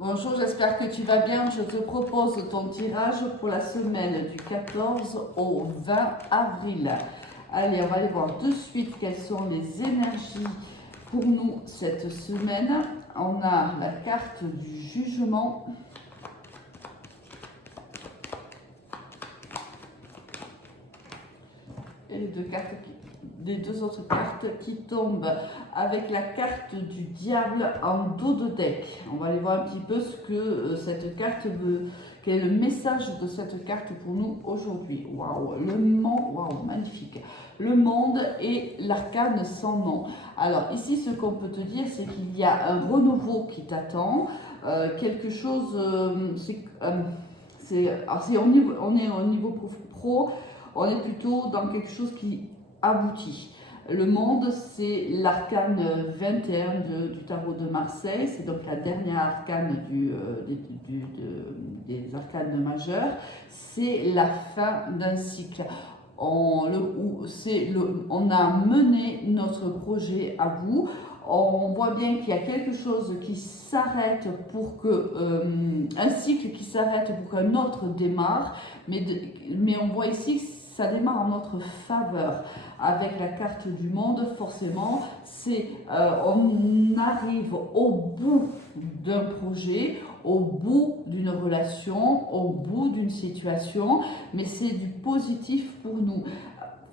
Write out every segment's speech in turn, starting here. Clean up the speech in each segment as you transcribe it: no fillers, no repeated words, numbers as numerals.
Bonjour, j'espère que tu vas bien. Je te propose ton tirage pour la semaine du 14 au 20 avril. Allez, on va aller voir de suite quelles sont les énergies pour nous cette semaine. On a la carte du jugement. Et les deux autres cartes qui tombent avec la carte du diable en dos de deck. On va aller voir un petit peu ce que cette carte veut, quel est le message de cette carte pour nous aujourd'hui. Waouh, le monde, waouh, magnifique. Le monde et l'arcane sans nom. Alors ici, ce qu'on peut te dire, c'est qu'il y a un renouveau qui t'attend, quelque chose, on est au niveau pro, on est plutôt dans quelque chose qui aboutit. Le monde, c'est l'arcane 21 du tarot de Marseille, c'est donc la dernière arcane des arcanes majeures. C'est la fin d'un cycle. On a mené notre projet à bout. On voit bien qu'il y a quelque chose qui s'arrête pour que un cycle qui s'arrête pour qu'un autre démarre, mais on voit ici que ça démarre en notre faveur avec la carte du monde. Forcément, on arrive au bout d'un projet, au bout d'une relation, au bout d'une situation, mais c'est du positif pour nous.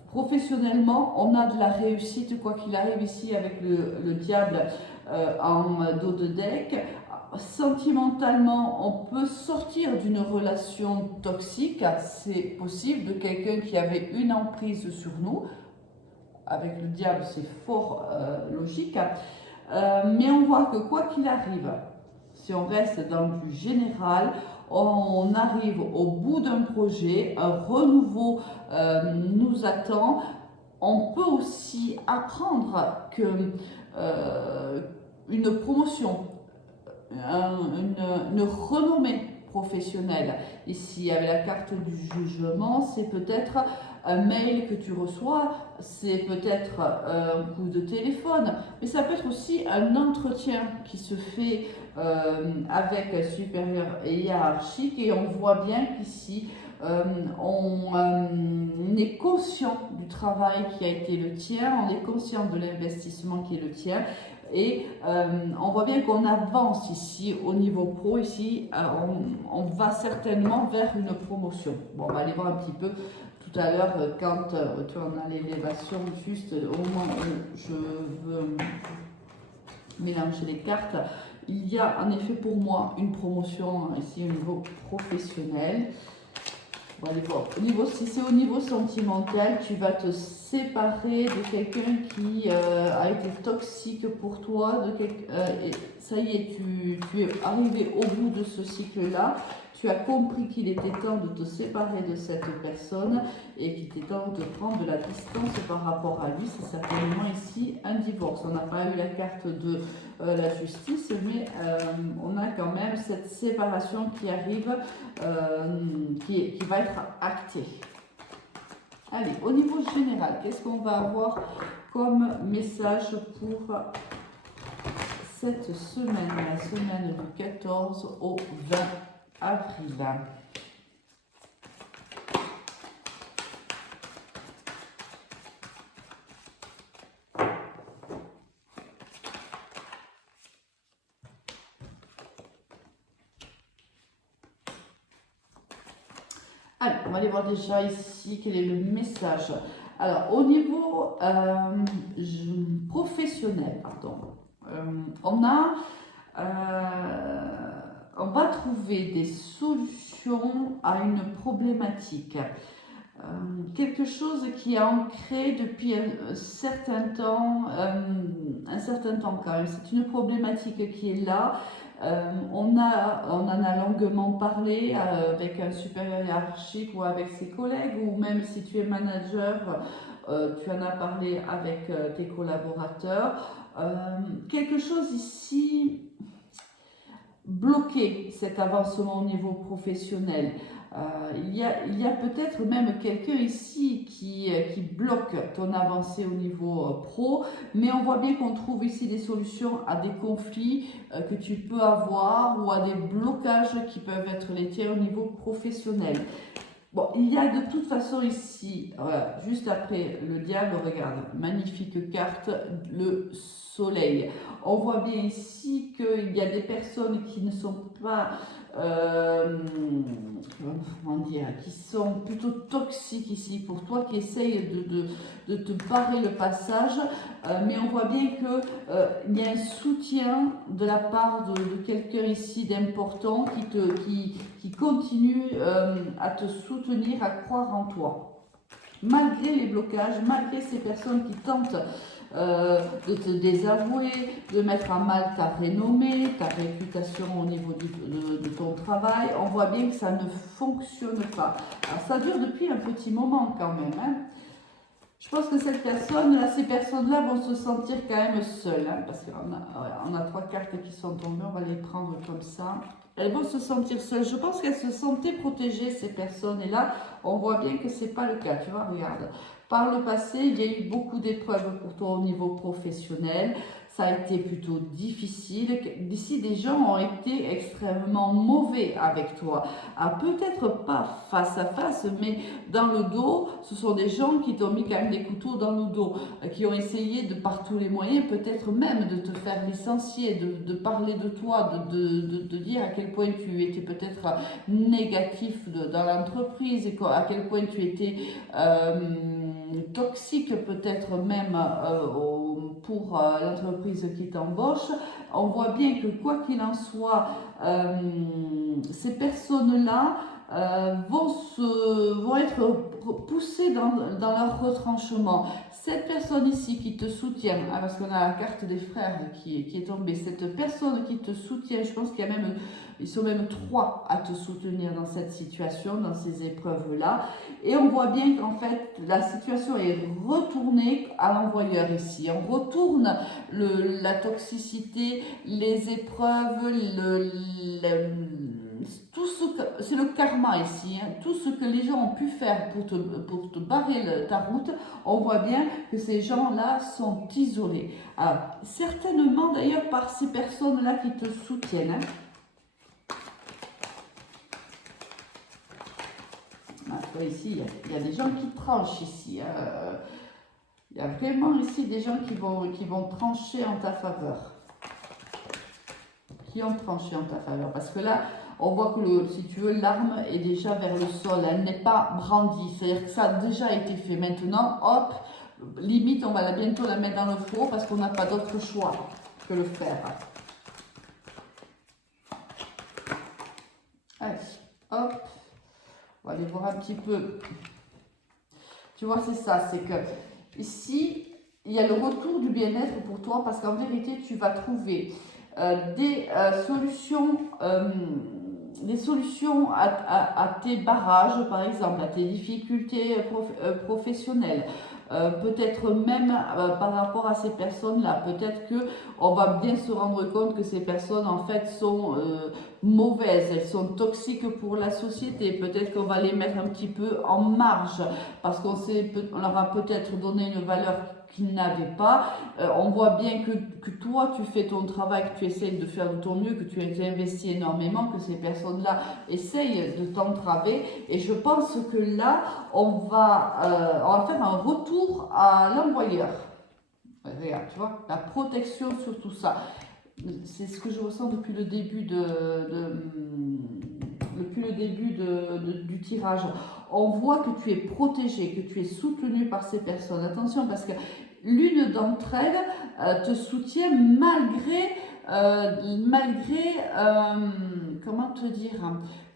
Professionnellement, on a de la réussite, quoi qu'il arrive ici avec le diable en dos de deck. Sentimentalement, on peut sortir d'une relation toxique, c'est possible, de quelqu'un qui avait une emprise sur nous. Avec le diable, c'est fort logique. Mais on voit que quoi qu'il arrive, si on reste dans du général, on arrive au bout d'un projet, un renouveau nous attend. On peut aussi apprendre que une promotion, une renommée professionnelle. Ici, avec la carte du jugement, c'est peut-être un mail que tu reçois, c'est peut-être un coup de téléphone, mais ça peut être aussi un entretien qui se fait avec un supérieur hiérarchique, et on voit bien qu'ici, on est conscient du travail qui a été le tien, on est conscient de l'investissement qui est le tien. Et on voit bien qu'on avance ici au niveau pro. Ici, on va certainement vers une promotion. Bon, on va aller voir un petit peu tout à l'heure quand tu en as l'élévation, juste au moment où je veux mélanger les cartes. Il y a en effet pour moi une promotion ici au niveau professionnel. On va aller voir. Si c'est au niveau sentimental, tu vas te séparer de quelqu'un qui a été toxique pour toi. Et ça y est, tu es arrivé au bout de ce cycle-là. Tu as compris qu'il était temps de te séparer de cette personne et qu'il était temps de prendre de la distance par rapport à lui. C'est certainement ici un divorce. On n'a pas eu la carte de la justice, mais on a quand même cette séparation qui arrive, qui va être actée. Allez, au niveau général, qu'est-ce qu'on va avoir comme message pour cette semaine, la semaine du 14 au 20 avril? Alors, on va aller voir déjà ici quel est le message. Alors, au niveau professionnel, pardon, on va trouver des solutions à une problématique. Quelque chose qui est ancré depuis un certain temps quand même. C'est une problématique qui est là. On en a longuement parlé avec un supérieur hiérarchique ou avec ses collègues, ou même si tu es manager, tu en as parlé avec tes collaborateurs. Quelque chose ici, bloquer cet avancement au niveau professionnel. Il y a peut-être même quelqu'un ici qui bloque ton avancée au niveau pro, mais on voit bien qu'on trouve ici des solutions à des conflits que tu peux avoir ou à des blocages qui peuvent être les tiens au niveau professionnel. Bon, il y a de toute façon ici, voilà, juste après le diable, regarde, magnifique carte, le soleil. On voit bien ici qu'il y a des personnes qui ne sont pas, euh, comment dire, qui sont plutôt toxiques ici pour toi, qui essayent de te barrer le passage, mais on voit bien qu'il y a un soutien de la part de quelqu'un ici d'important qui continue à te soutenir, à croire en toi. Malgré les blocages, malgré ces personnes qui tentent de te désavouer, de mettre à mal ta renommée, ta réputation au niveau de ton travail, on voit bien que ça ne fonctionne pas. Alors ça dure depuis un petit moment quand même. Hein. Je pense que cette personne-là, ces personnes-là vont se sentir quand même seules, hein, parce qu'on a 3 cartes qui sont tombées, on va les prendre comme ça. Elles vont se sentir seules. Je pense qu'elles se sentaient protégées, ces personnes. Et là, on voit bien que ce n'est pas le cas. Tu vois, regarde. Par le passé, il y a eu beaucoup d'épreuves pour toi au niveau professionnel. Ça a été plutôt difficile. Ici, des gens ont été extrêmement mauvais avec toi. Peut-être pas face à face, mais dans le dos, ce sont des gens qui t'ont mis quand même des couteaux dans le dos, qui ont essayé de par tous les moyens, peut-être même de te faire licencier, de parler de toi, de dire à quel point tu étais peut-être négatif dans l'entreprise et à quel point tu étais toxique peut-être même pour l'entreprise qui t'embauche. On voit bien que quoi qu'il en soit, ces personnes-là vont être poussées dans leur retranchement. Cette personne ici qui te soutient, parce qu'on a la carte des frères qui est tombée, cette personne qui te soutient, je pense qu'il y a même, ils sont même 3 à te soutenir dans cette situation, dans ces épreuves-là. Et on voit bien qu'en fait, la situation est retournée à l'envoyeur ici. On retourne la toxicité, les épreuves, c'est le karma ici, hein. Tout ce que les gens ont pu faire pour te barrer ta route, on voit bien que ces gens-là sont isolés. Alors, certainement d'ailleurs par ces personnes-là qui te soutiennent. Hein. Ici, il y a des gens qui tranchent ici. Il y a vraiment ici des gens qui vont trancher en ta faveur. Qui ont tranché en ta faveur. Parce que là, on voit que, si tu veux, l'arme est déjà vers le sol. Elle n'est pas brandie. C'est-à-dire que ça a déjà été fait. Maintenant, hop, limite, on va bientôt la mettre dans le four parce qu'on n'a pas d'autre choix que le faire. Allez, hop. On va aller voir un petit peu. Tu vois, c'est ça. C'est que ici, il y a le retour du bien-être pour toi parce qu'en vérité, tu vas trouver des solutions à tes barrages, par exemple, à tes difficultés professionnelles. Peut-être même par rapport à ces personnes-là, peut-être que on va bien se rendre compte que ces personnes en fait sont mauvaises, elles sont toxiques pour la société. Peut-être qu'on va les mettre un petit peu en marge parce qu'on leur a peut-être donné une valeur qu'ils n'avaient pas. On voit bien que toi tu fais ton travail, que tu essayes de faire de ton mieux, que tu as investi énormément, que ces personnes-là essayent de t'entraver. Et je pense que là, on va faire un retour à l'envoyeur. Regarde, tu vois, la protection sur tout ça. C'est ce que je ressens depuis le début du tirage. On voit que tu es protégé, que tu es soutenu par ces personnes. Attention, parce que l'une d'entre elles te soutient malgré comment te dire,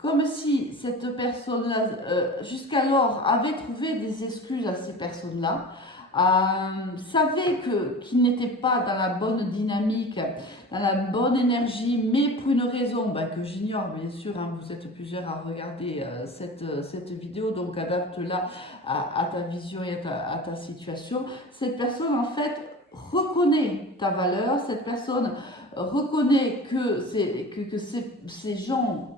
comme si cette personne-là, jusqu'alors, avait trouvé des excuses à ces personnes-là, savait qu'ils n'étaient pas dans la bonne dynamique, dans la bonne énergie, mais pour une raison que j'ignore, bien sûr, hein, vous êtes plusieurs à regarder cette vidéo, donc adapte-la à ta vision et à ta situation. Cette personne, en fait, reconnaît ta valeur, cette personne reconnais que, ces gens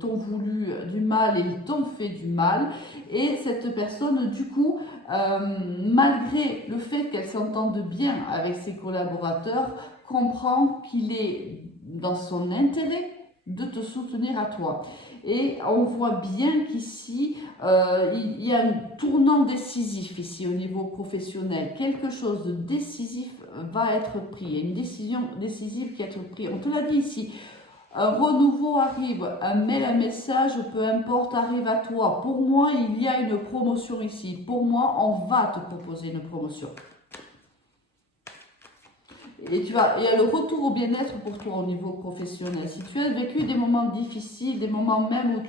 t'ont voulu du mal et ils t'ont fait du mal. Et cette personne, du coup, malgré le fait qu'elle s'entende bien avec ses collaborateurs, comprend qu'il est dans son intérêt de te soutenir à toi. Et on voit bien qu'ici, il y a un tournant décisif ici au niveau professionnel. Quelque chose de décisif va être pris. Il y a une décision décisive qui va être prise. On te l'a dit ici. Un renouveau arrive, un mail, un message, peu importe, arrive à toi. Pour moi, il y a une promotion ici. Pour moi, on va te proposer une promotion. Et il y a le retour au bien-être pour toi au niveau professionnel. Si tu as vécu des moments difficiles, des moments même où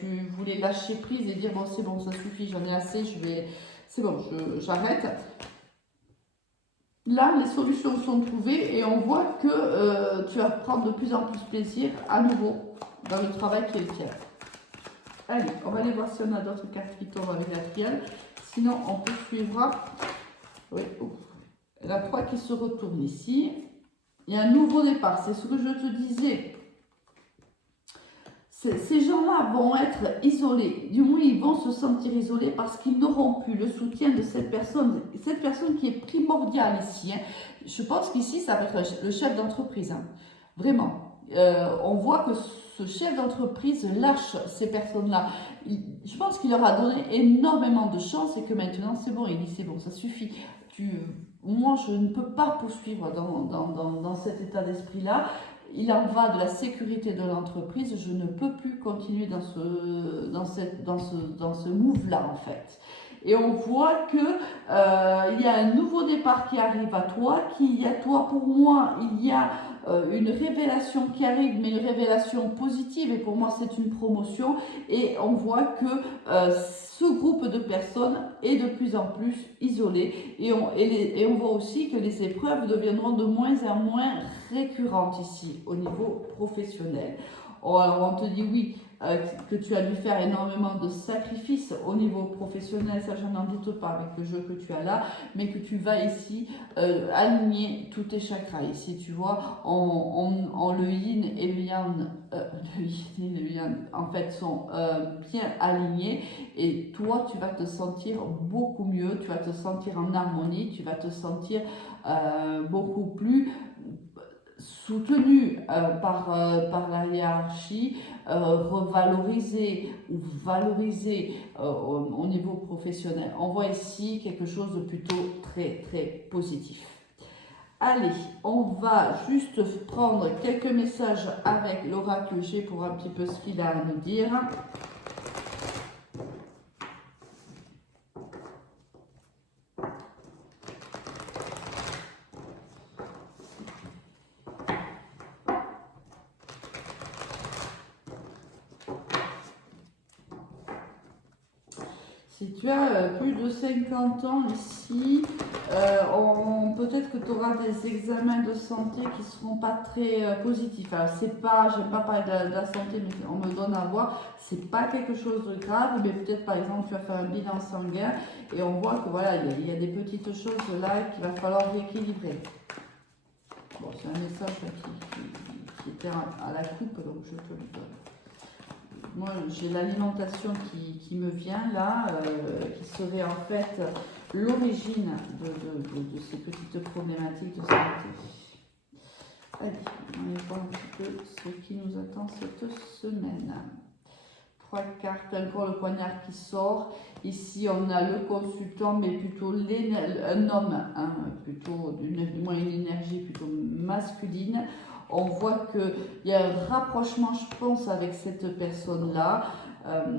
tu voulais lâcher prise et dire bon c'est bon, ça suffit, j'en ai assez, c'est bon, j'arrête. Là, les solutions sont trouvées et on voit que tu vas prendre de plus en plus plaisir à nouveau dans le travail qui est le tien. Allez, on va aller voir si on a d'autres cartes qui tombent avec la triade. Sinon, on poursuivra. Oui, la 3 qui se retourne ici. Il y a un nouveau départ, c'est ce que je te disais. Ces gens-là vont être isolés, du moins ils vont se sentir isolés parce qu'ils n'auront plus le soutien de cette personne qui est primordiale ici. Hein. Je pense qu'ici, ça va être le chef d'entreprise, hein. Vraiment. On voit que ce chef d'entreprise lâche ces personnes-là. Je pense qu'il leur a donné énormément de chance et que maintenant, c'est bon, il dit c'est bon, ça suffit. Moi, je ne peux pas poursuivre dans cet état d'esprit-là. Il en va de la sécurité de l'entreprise. Je ne peux plus continuer dans ce move-là, en fait. Et on voit que il y a un nouveau départ qui arrive à toi, pour moi, il y a une révélation qui arrive, mais une révélation positive, et pour moi c'est une promotion, et on voit que ce groupe de personnes est de plus en plus isolé, et on voit aussi que les épreuves deviendront de moins en moins récurrentes ici, au niveau professionnel. Alors on te dit oui, que tu as dû faire énormément de sacrifices au niveau professionnel, ça je n'en doute pas avec le jeu que tu as là, mais que tu vas ici aligner tous tes chakras. Ici tu vois, le yin et le yang, en fait sont bien alignés, et toi tu vas te sentir beaucoup mieux, tu vas te sentir en harmonie, tu vas te sentir beaucoup plus soutenu par la hiérarchie, revalorisé ou valorisé au niveau professionnel. On voit ici quelque chose de plutôt très très positif. Allez, on va juste prendre quelques messages avec l'oracle G pour un petit peu ce qu'il a à nous dire. Si tu as plus de 50 ans ici, peut-être que tu auras des examens de santé qui ne seront pas très positifs. Alors, j'aime pas parler de la santé, mais on me donne à voir, c'est pas quelque chose de grave, mais peut-être par exemple tu vas faire un bilan sanguin et on voit que voilà, il y a des petites choses là qu'il va falloir rééquilibrer. Bon, c'est un message là, qui était à la coupe, donc je te le donne. Moi, j'ai l'alimentation qui me vient là, qui serait en fait l'origine de ces petites problématiques de santé. Allez, on va voir un petit peu ce qui nous attend cette semaine. 3 cartes, encore le poignard qui sort. Ici, on a le consultant, mais plutôt un homme, hein, plutôt du moins une énergie plutôt masculine. On voit qu'il y a un rapprochement, je pense, avec cette personne-là.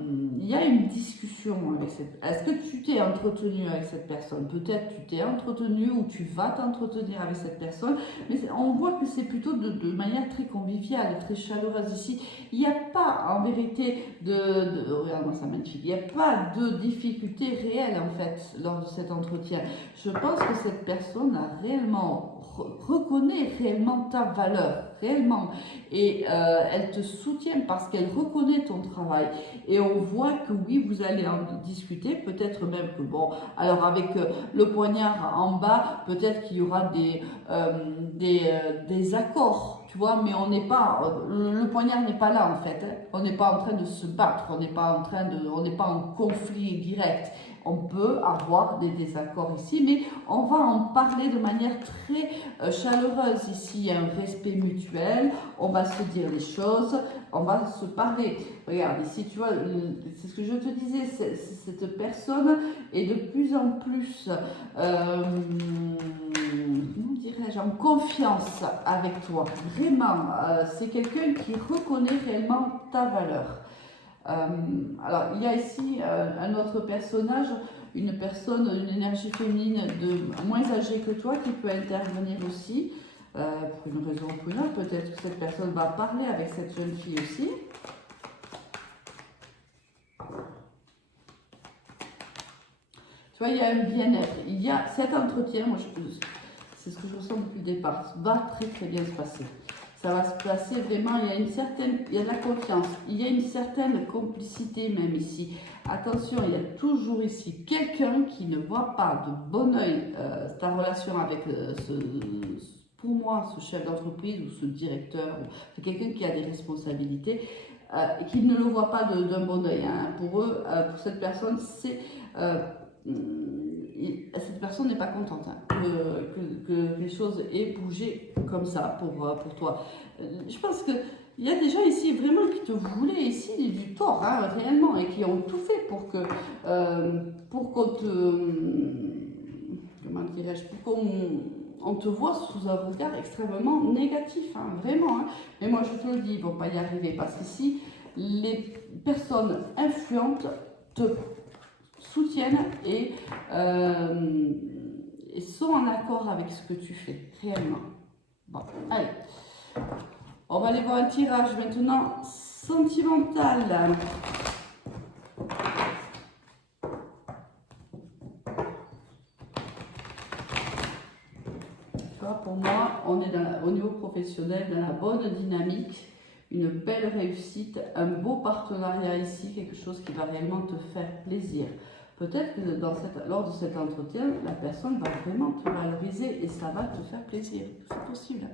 Il y a une discussion avec Est-ce que tu t'es entretenu avec cette personne? Peut-être tu t'es entretenu ou tu vas t'entretenir avec cette personne. Mais on voit que c'est plutôt de manière très conviviale, très chaleureuse ici. Il n'y a pas, en vérité, regarde-moi ça magnifique. Il n'y a pas de difficulté réelle, en fait, lors de cet entretien. Je pense que cette personne a reconnaît réellement ta valeur. réellement. Et elle te soutient parce qu'elle reconnaît ton travail. Et on voit que oui, vous allez en discuter, peut-être même que bon, alors avec le poignard en bas, peut-être qu'il y aura des accords, tu vois, mais on n'est pas, le poignard n'est pas là en fait, hein. On n'est pas en train de se battre, on n'est pas en conflit direct. On peut avoir des désaccords ici, mais on va en parler de manière très chaleureuse. Ici, il y a un respect mutuel, on va se dire les choses, on va se parler. Regarde, ici, tu vois, c'est ce que je te disais, cette personne est de plus en plus, comment dirais-je, en confiance avec toi. Vraiment, c'est quelqu'un qui reconnaît réellement ta valeur. Alors, il y a ici un autre personnage, une personne, une énergie féminine moins âgée que toi qui peut intervenir aussi, pour une raison ou pour une autre. Peut-être que cette personne va parler avec cette jeune fille aussi. Tu vois, il y a un bien-être. Il y a cet entretien, moi, c'est ce que je ressens depuis le départ, va très très bien se passer. Ça va se passer vraiment, il y a de la confiance, il y a une certaine complicité même ici. Attention, il y a toujours ici quelqu'un qui ne voit pas de bon oeil ta relation avec pour moi, ce chef d'entreprise ou ce directeur, c'est quelqu'un qui a des responsabilités et qui ne le voit pas d'un bon oeil. Hein. Pour eux, pour cette personne, c'est... cette personne n'est pas contente hein, que les choses aient bougé comme ça pour toi. Je pense qu'il y a des gens ici vraiment qui te voulaient ici du tort, hein, réellement, et qui ont tout fait pour qu'on te... Comment dirais-je? Pour qu'on te voit sous un regard extrêmement négatif, hein, vraiment. Hein. Mais moi, je te le dis, ils ne vont pas y arriver parce qu'ici, les personnes influentes te soutiennent et sont en accord avec ce que tu fais, réellement. Bon, allez. On va aller voir un tirage maintenant sentimental. Tu vois, pour moi, on est au niveau professionnel dans la bonne dynamique, une belle réussite, un beau partenariat ici, quelque chose qui va réellement te faire plaisir. Peut-être que lors de cet entretien, la personne va vraiment te valoriser et ça va te faire plaisir. C'est possible.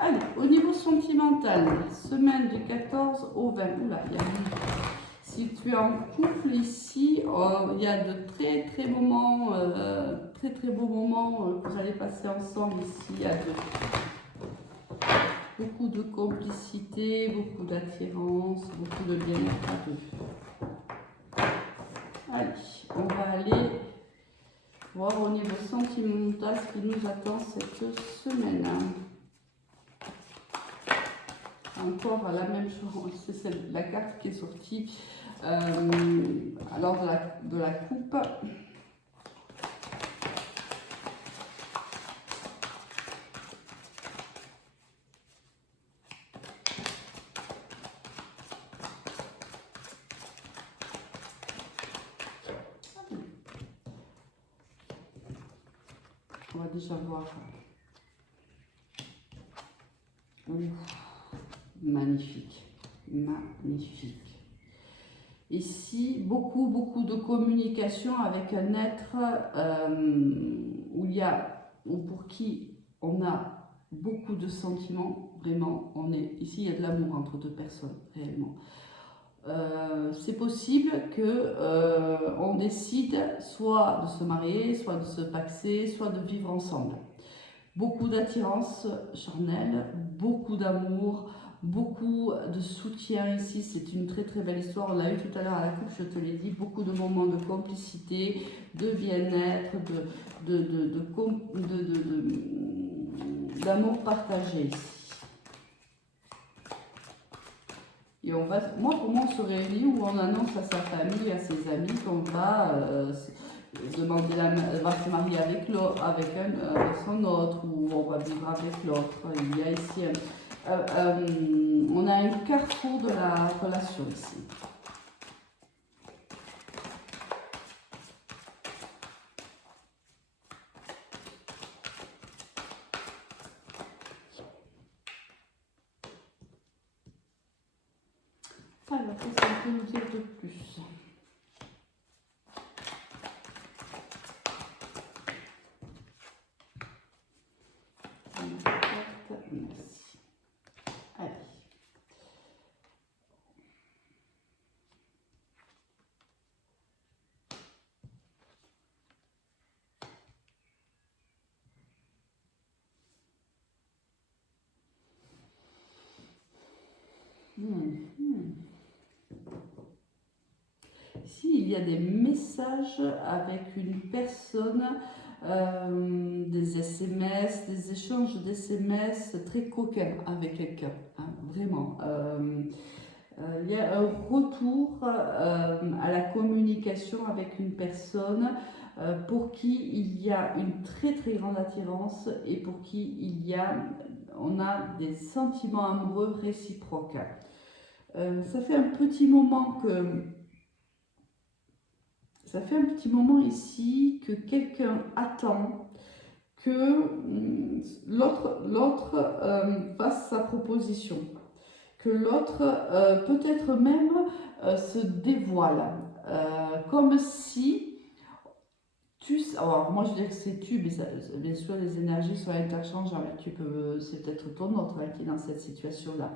Allez, au niveau sentimental, semaine du 14 au 20. Oula, il y a si tu es en couple ici, il y a de très très beaux moments, que vous allez passer ensemble ici. Il y a beaucoup de complicité, beaucoup d'attirance, beaucoup de bien-être à deux. Allez, on va aller voir au niveau sentimental ce qui nous attend cette semaine. Encore la même chose, c'est la carte qui est sortie lors de la coupe. On va déjà voir. Magnifique, magnifique. Ici, beaucoup de communication avec un être ou pour qui on a beaucoup de sentiments, vraiment. Ici, il y a de l'amour entre deux personnes, réellement. C'est possible que on décide soit de se marier, soit de se paxer, soit de vivre ensemble. Beaucoup d'attirance charnelle, beaucoup d'amour, beaucoup de soutien ici. C'est une très très belle histoire. On l'a eu tout à l'heure à la coupe, je te l'ai dit. Beaucoup de moments de complicité, de bien-être, d'amour partagé ici. Et moi, pour moi, on se réunit où on annonce à sa famille, à ses amis qu'on va va se marier avec son autre, ou on va vivre avec l'autre. Il y a ici, on a un carrefour de la relation ici. Alors, qu'est-ce qu'on peut nous dire de plus? Merci. Allez. Ici, il y a des messages avec une personne, des SMS, des échanges d'SMS très coquins avec quelqu'un, hein, vraiment. Il y a un retour à la communication avec une personne pour qui il y a une très très grande attirance et pour qui on a des sentiments amoureux réciproques. Ça fait un petit moment ici que quelqu'un attend que l'autre fasse sa proposition, que l'autre peut-être même se dévoile, comme si alors moi je dirais que c'est tu, mais bien sûr les énergies sont interchangeables, c'est peut-être ton autre qui est dans cette situation-là.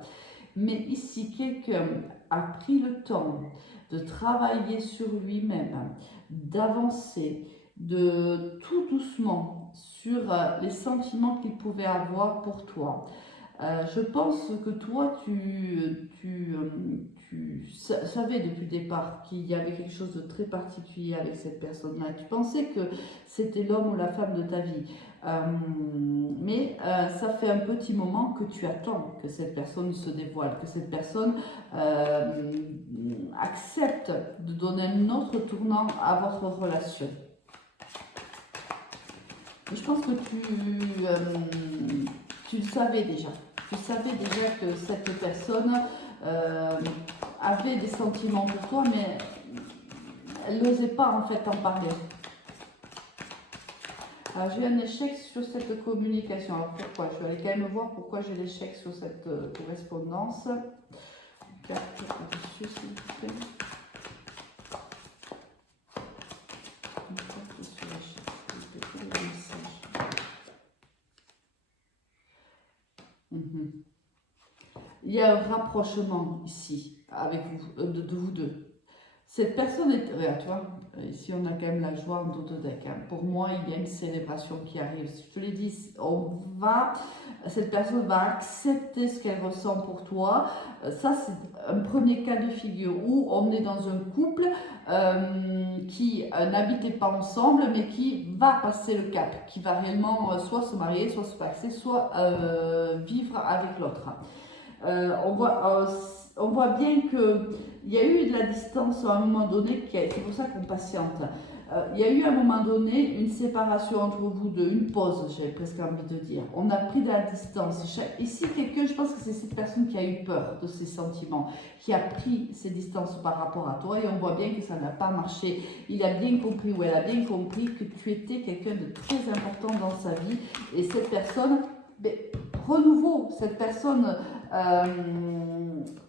Mais ici, quelqu'un a pris le temps de travailler sur lui-même, d'avancer, de tout doucement sur les sentiments qu'il pouvait avoir pour toi. Je pense que toi, tu savais depuis le départ qu'il y avait quelque chose de très particulier avec cette personne-là. Tu pensais que c'était l'homme ou la femme de ta vie. Mais ça fait un petit moment que tu attends que cette personne se dévoile, que cette personne accepte de donner un autre tournant à votre relation. Et je pense que tu le savais déjà. Tu savais déjà que cette personne avait des sentiments pour toi, mais elle n'osait pas en fait en parler. Alors j'ai un échec sur cette communication. Alors pourquoi? Je vais aller quand même voir pourquoi j'ai l'échec sur cette correspondance. Carte dessus, s'il vous plaît. Une carte sur l'échec, s'il vous plaît, le message. Il y a un rapprochement ici avec vous, de vous deux. Cette personne est, tu vois, ici on a quand même la joie en tout deck. Hein. Pour moi, il y a une célébration qui arrive. Je te l'ai dit, cette personne va accepter ce qu'elle ressent pour toi. Ça, c'est un premier cas de figure où on est dans un couple qui n'habitait pas ensemble, mais qui va passer le cap, qui va réellement soit se marier, soit se passer, soit vivre avec l'autre. On voit bien qu'il y a eu de la distance à un moment donné, c'est pour ça qu'on patiente. Il y a eu à un moment donné une séparation entre vous deux, une pause, j'avais presque envie de dire. On a pris de la distance. Ici, quelqu'un, je pense que c'est cette personne qui a eu peur de ses sentiments, qui a pris ses distances par rapport à toi, et on voit bien que ça n'a pas marché. Il a bien compris, ou elle a bien compris que tu étais quelqu'un de très important dans sa vie, et cette personne, renouveau, cette personne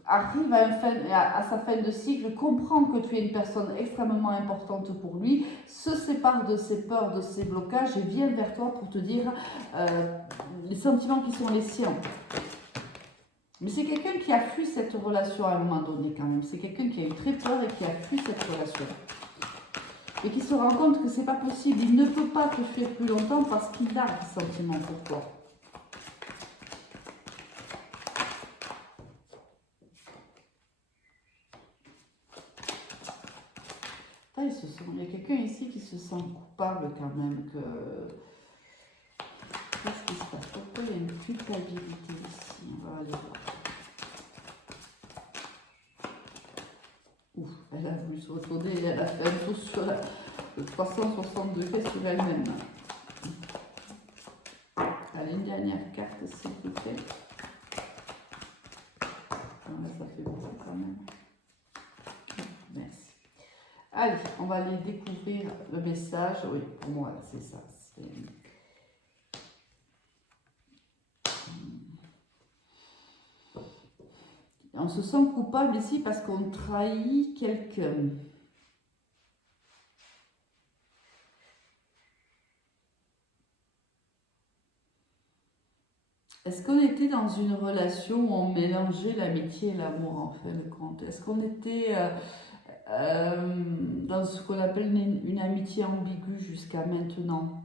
arrive à sa fin de cycle, comprend que tu es une personne extrêmement importante pour lui, se sépare de ses peurs, de ses blocages et vient vers toi pour te dire les sentiments qui sont les siens. Mais c'est quelqu'un qui a fui cette relation à un moment donné quand même. C'est quelqu'un qui a eu très peur et qui a fui cette relation. Et qui se rend compte que c'est pas possible. Il ne peut pas te fuir plus longtemps parce qu'il a des sentiments pour toi. Il y a quelqu'un ici qui se sent coupable quand même. Qu'est-ce qui se passe? Pourquoi il y a une culpabilité ici? On va aller voir. Ouf, elle a voulu se retourner et elle a fait un tour sur le 360 degrés sur elle-même. Allez, une dernière carte, s'il vous plaît. Ah, ça fait beaucoup quand même. Merci. Allez, on va aller découvrir le message. Oui, pour moi, c'est ça. On se sent coupable ici parce qu'on trahit quelqu'un. Est-ce qu'on était dans une relation où on mélangeait l'amitié et l'amour en fin de compte? Est-ce qu'on était dans ce qu'on appelle une amitié ambiguë jusqu'à maintenant?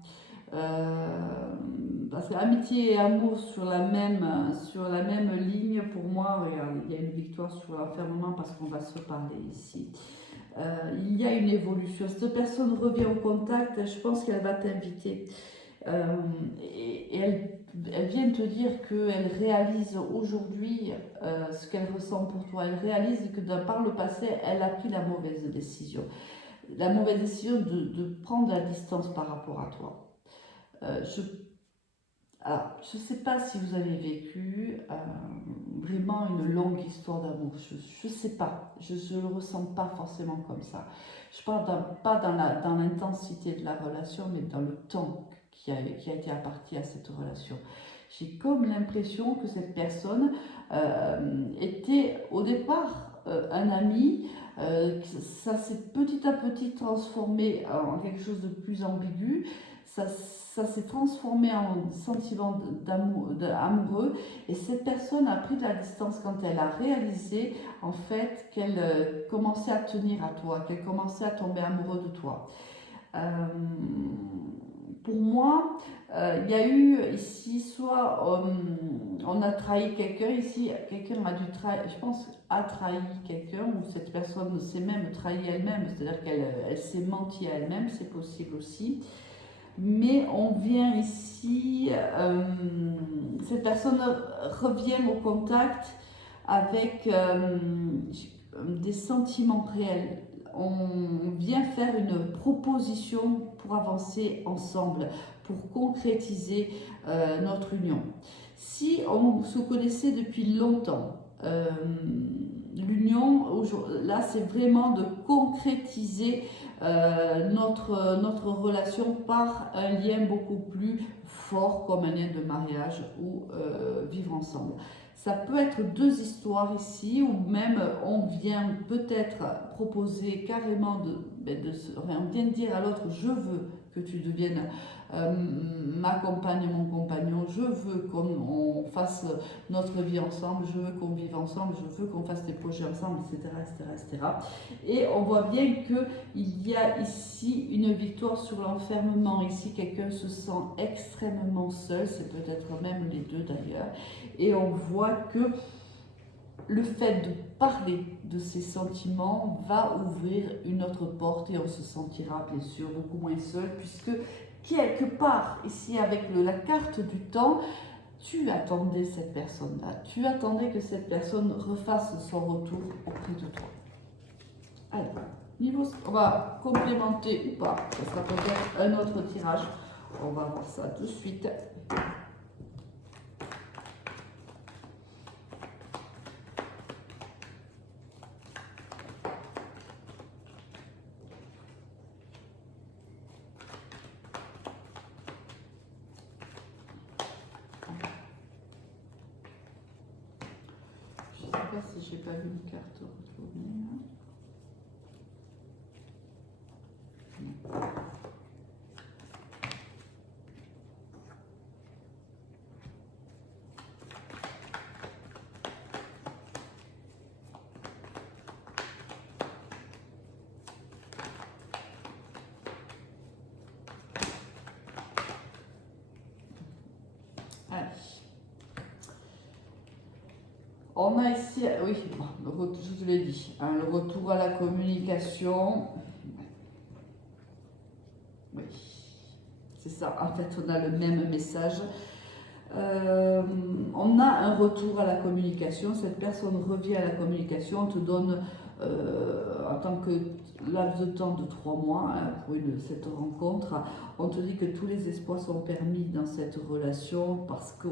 Parce que amitié et amour sur la même ligne, pour moi, regarde, il y a une victoire sur l'enfermement parce qu'on va se parler ici. Il y a une évolution. Cette personne revient au contact, je pense qu'elle va t'inviter. Et elle vient te dire qu'elle réalise aujourd'hui ce qu'elle ressent pour toi. Elle réalise que par le passé, elle a pris la mauvaise décision. La mauvaise décision de prendre la distance par rapport à toi. Alors, je ne sais pas si vous avez vécu vraiment une longue histoire d'amour. Je ne sais pas. Je ne le ressens pas forcément comme ça. Je parle pas dans l'intensité de la relation, mais dans le temps qui a été imparti à cette relation. J'ai comme l'impression que cette personne était au départ un ami. Ça s'est petit à petit transformé en quelque chose de plus ambigu. Ça s'est transformé en sentiment amoureux, et cette personne a pris de la distance quand elle a réalisé en fait qu'elle commençait à tenir à toi, qu'elle commençait à tomber amoureuse de toi. Pour moi, il y a eu ici soit on a trahi quelqu'un, ici quelqu'un a dû trahir, je pense, a trahi quelqu'un, ou cette personne s'est même trahie elle-même, c'est-à-dire qu'elle s'est menti à elle-même, c'est possible aussi. Mais on vient ici, cette personne revient au contact avec des sentiments réels. On vient faire une proposition pour avancer ensemble, pour concrétiser notre union. Si on se connaissait depuis longtemps, l'union, là, c'est vraiment de concrétiser notre relation par un lien beaucoup plus fort comme un lien de mariage ou vivre ensemble. Ça peut être deux histoires ici, ou même on vient peut-être proposer carrément on vient de dire à l'autre: je veux que tu deviennes ma compagne, mon compagnon, je veux qu'on fasse notre vie ensemble, je veux qu'on vive ensemble, je veux qu'on fasse des projets ensemble, etc., etc., etc. Et on voit bien qu'il y a ici une victoire sur l'enfermement. Ici, quelqu'un se sent extrêmement seul, c'est peut-être même les deux d'ailleurs. Et on voit que le fait de parler de ses sentiments va ouvrir une autre porte, et on se sentira bien sûr beaucoup moins seul, puisque quelque part, ici avec la carte du temps, tu attendais cette personne-là, tu attendais que cette personne refasse son retour auprès de toi. Allez, on va complémenter ou pas, ça sera peut-être un autre tirage, on va voir ça tout de suite. Je ne sais pas si j'ai pas vu une carte retournée. Allez. On a ici, oui, je te l'ai dit, hein, le retour à la communication. Oui, c'est ça, en fait on a le même message. On a un retour à la communication, cette personne revient à la communication, on te donne en tant que laps de temps de 3 mois hein, pour cette rencontre, on te dit que tous les espoirs sont permis dans cette relation, parce que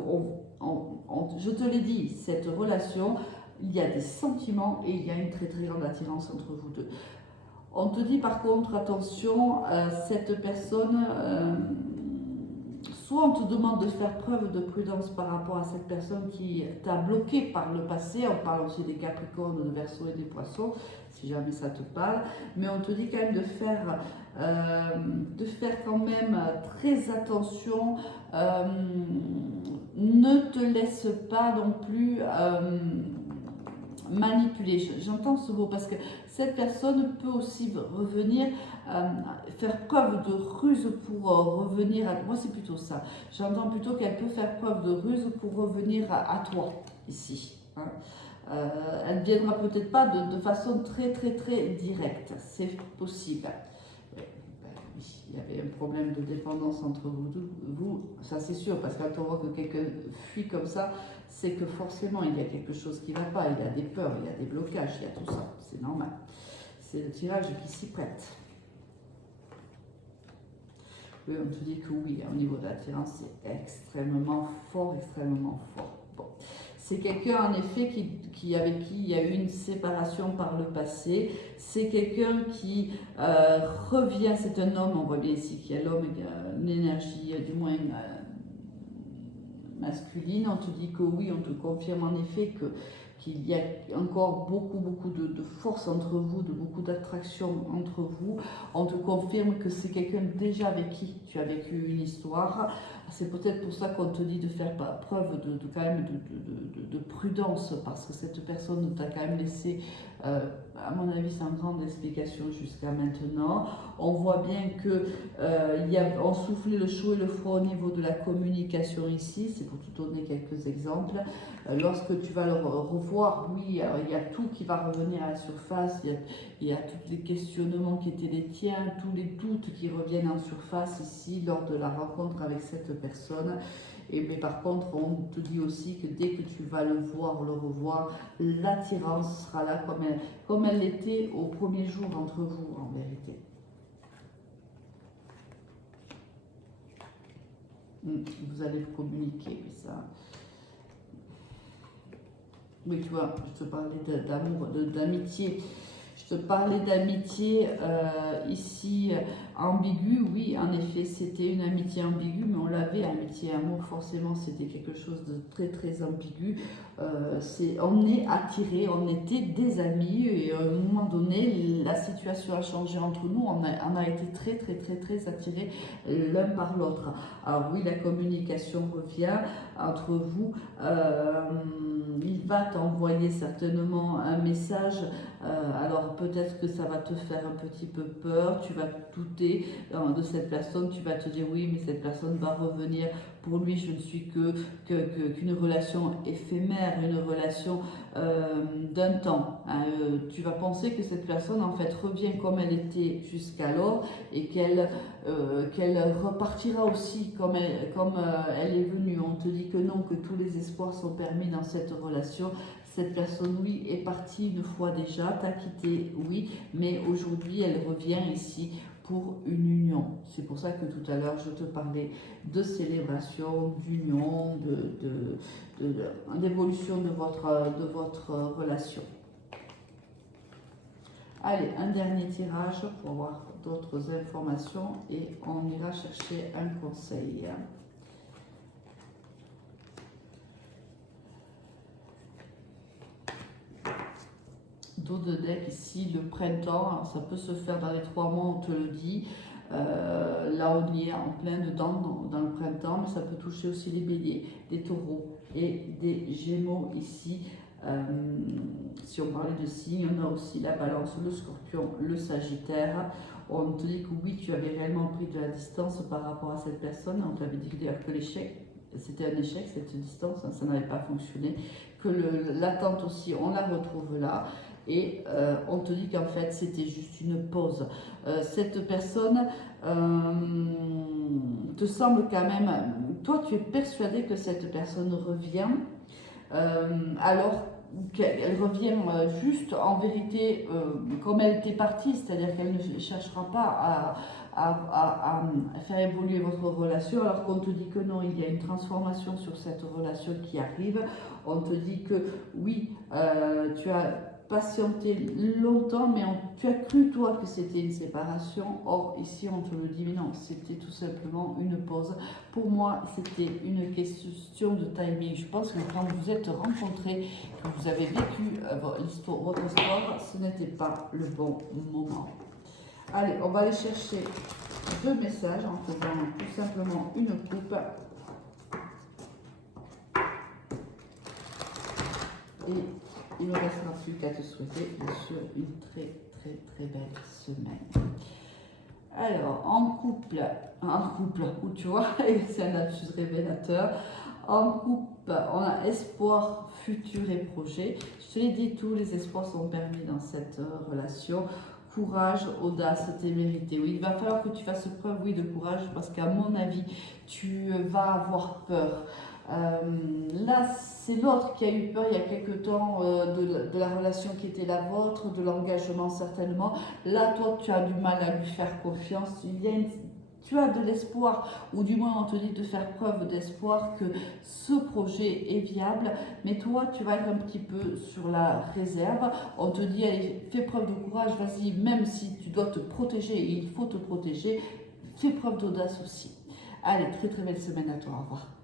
je te l'ai dit, cette relation, il y a des sentiments et il y a une très très grande attirance entre vous deux. On te dit par contre, attention, cette personne soit on te demande de faire preuve de prudence par rapport à cette personne qui t'a bloqué par le passé. On parle aussi des Capricornes, de Verseau et des Poissons, si jamais ça te parle. Mais on te dit quand même de faire quand même très attention. Ne te laisse pas non plus manipuler. J'entends ce mot parce que cette personne peut aussi revenir, faire preuve de ruse pour revenir à... Moi, c'est plutôt ça. J'entends plutôt qu'elle peut faire preuve de ruse pour revenir à toi, ici. Hein. Elle ne viendra peut-être pas de façon très directe. C'est possible. Il y avait un problème de dépendance entre vous, ça c'est sûr, parce que quand on voit que quelqu'un fuit comme ça, c'est que forcément il y a quelque chose qui ne va pas, il y a des peurs, il y a des blocages, il y a tout ça, c'est normal. C'est le tirage qui s'y prête. Oui, on te dit que oui, au niveau de l'attirance, c'est extrêmement fort, extrêmement fort. Bon. C'est quelqu'un en effet avec qui il y a eu une séparation par le passé. C'est quelqu'un qui revient, c'est un homme, on voit bien ici qu'il y a l'homme, une énergie du moins masculine. On te dit que oui, on te confirme en effet qu'il y a encore beaucoup de force entre vous, beaucoup d'attraction entre vous. On te confirme que c'est quelqu'un déjà avec qui tu as vécu une histoire. C'est peut-être pour ça qu'on te dit de faire preuve quand même de prudence, parce que cette personne t'a quand même laissé, à mon avis, sans grande explication jusqu'à maintenant. On voit bien que on soufflait le chaud et le froid au niveau de la communication ici. C'est pour te donner quelques exemples. Lorsque tu vas le revoir, oui, il y a tout qui va revenir à la surface. Il y a tous les questionnements qui étaient les tiens, tous les doutes qui reviennent en surface ici lors de la rencontre avec cette personne. Mais par contre, on te dit aussi que dès que tu vas le voir, le revoir, l'attirance sera là comme elle l'était au premier jour entre vous, en vérité. Vous allez communiquer, oui, ça. Oui, tu vois, je te parlais d'amour, d'amitié. Je te parlais d'amitié ici ambiguë. Oui, en effet, c'était une amitié ambiguë, mais on l'avait, amitié et amour, forcément, c'était quelque chose de très ambigu. On est attirés, on était des amis, et à un moment donné, la situation a changé entre nous. On a été très attirés l'un par l'autre. Alors oui, la communication revient entre vous. Il va t'envoyer certainement un message. Alors peut-être que ça va te faire un petit peu peur, tu vas douter de cette personne, tu vas te dire oui, mais cette personne va revenir. Pour lui, je ne suis qu'une relation éphémère, une relation d'un temps. Hein. Tu vas penser que cette personne en fait revient comme elle était jusqu'alors, et qu'elle repartira aussi comme elle est venue. On te dit que non, que tous les espoirs sont permis dans cette relation. Cette personne, oui, est partie une fois déjà, t'a quitté, oui, mais aujourd'hui, elle revient ici pour une union. C'est pour ça que tout à l'heure, je te parlais de célébration, d'union, d'évolution de votre relation. Allez, un dernier tirage pour avoir d'autres informations et on ira chercher un conseil. Dos de deck ici, le printemps, alors ça peut se faire dans les 3 mois, on te le dit. Là on y est en plein dedans dans le printemps, mais ça peut toucher aussi les béliers, des taureaux et des gémeaux ici. Si on parlait de signes, on a aussi la balance, le scorpion, le sagittaire. On te dit que oui, tu avais réellement pris de la distance par rapport à cette personne. On t'avait dit d'ailleurs que l'échec, c'était un échec, cette distance, hein, ça n'avait pas fonctionné. Que l'attente aussi, on la retrouve là. Et on te dit qu'en fait c'était juste une pause. Cette personne te semble quand même, toi tu es persuadé que cette personne revient, alors qu'elle revient juste en vérité comme elle était partie, c'est-à-dire qu'elle ne cherchera pas à faire évoluer votre relation, alors qu'on te dit que non, il y a une transformation sur cette relation qui arrive. On te dit que oui, tu as patienté longtemps, mais tu as cru toi que c'était une séparation. Or, ici, on te le dit, mais non, c'était tout simplement une pause. Pour moi, c'était une question de timing. Je pense que quand vous vous êtes rencontrés, que vous avez vécu votre histoire, ce n'était pas le bon moment. Allez, on va aller chercher 2 messages en faisant tout simplement une coupe. Et il ne me restera plus qu'à te souhaiter, bien sûr, une très belle semaine. Alors, en couple, où tu vois, c'est un lapsus révélateur. En couple, on a espoir, futur et projet. Je te l'ai dit, tous les espoirs sont permis dans cette relation. Courage, audace, témérité. Oui, il va falloir que tu fasses preuve, oui, de courage, parce qu'à mon avis, tu vas avoir peur. Là, c'est l'autre qui a eu peur il y a quelque temps de la relation qui était la vôtre, de l'engagement certainement. Là, toi, tu as du mal à lui faire confiance. Tu as de l'espoir, ou du moins on te dit de faire preuve d'espoir que ce projet est viable, mais toi, tu vas être un petit peu sur la réserve. On te dit, allez, fais preuve de courage, vas-y, même si tu dois te protéger, et il faut te protéger, fais preuve d'audace aussi. Allez, très belle semaine à toi, au revoir.